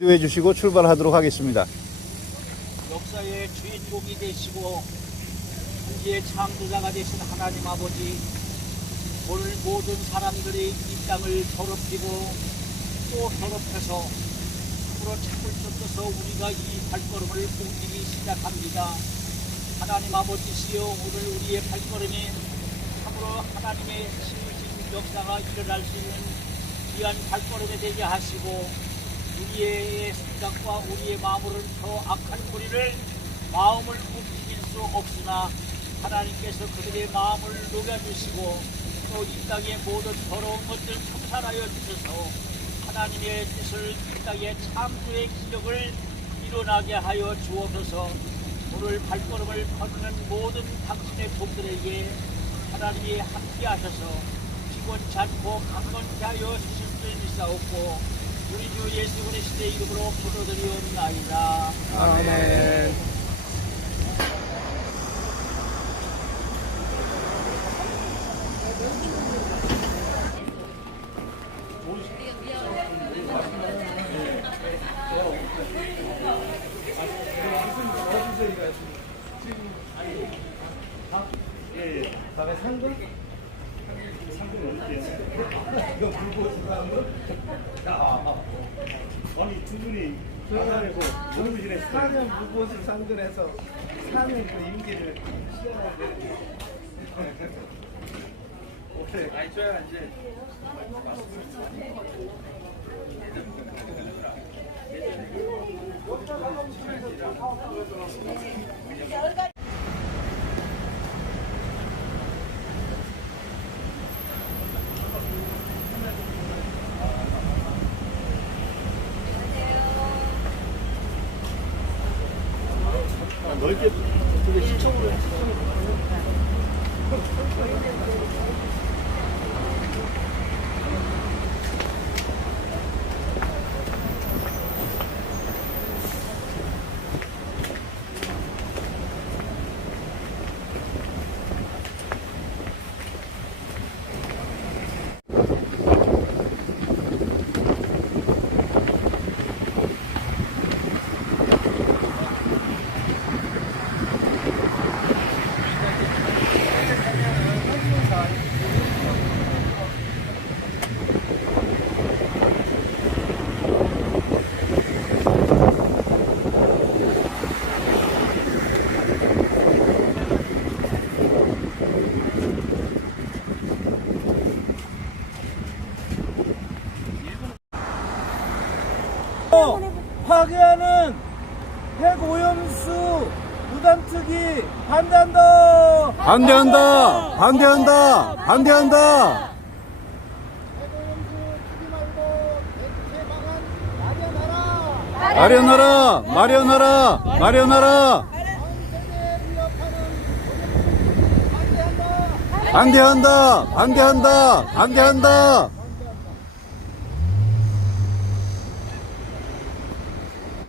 기도해 주시고 출발하도록 하겠습니다. 역사의 주인공이 되시고 천지의 창조자가 되신 하나님 아버지 오늘 모든 사람들이 이 땅을 더럽히고 또 더럽혀서 앞으로 수 없어서 우리가 이 발걸음을 옮기기 시작합니다. 하나님 아버지시여 오늘 우리의 발걸음이 참으로 하나님의 신으신 역사가 일어날 수 있는 귀한 발걸음이 되게 하시고 우리의 생각과 우리의 마음으로는 더 악한 소리를 마음을 움직일 수 없으나 하나님께서 그들의 마음을 녹여주시고 또 이 땅의 모든 더러운 것들 청산하여 주셔서 하나님의 뜻을 이 땅의 창조의 기적을 일어나게 하여 주옵소서. 오늘 발걸음을 걷는 모든 당신의 종들에게 하나님이 함께 하셔서 피곤치 않고 강건케 하여 주실 줄 믿사옵고 우리 주 예수 그리스도의 이름으로 기도드리옵나이다. 아멘. 아니 두 분이 사장이고 너무 지냈어요. 4년 무보수 상근해서 4년 그 임기를 시작하는데 오케이. 아니 저야 이제 넓게 되게 시청으로 파괴하는 핵 오염수 무단 투기 반대한다. 반대한다! 반대한다! 반대한다! 마련하라! 마련하라! 마련하라! 반대한다! 반대한다! 반대한다!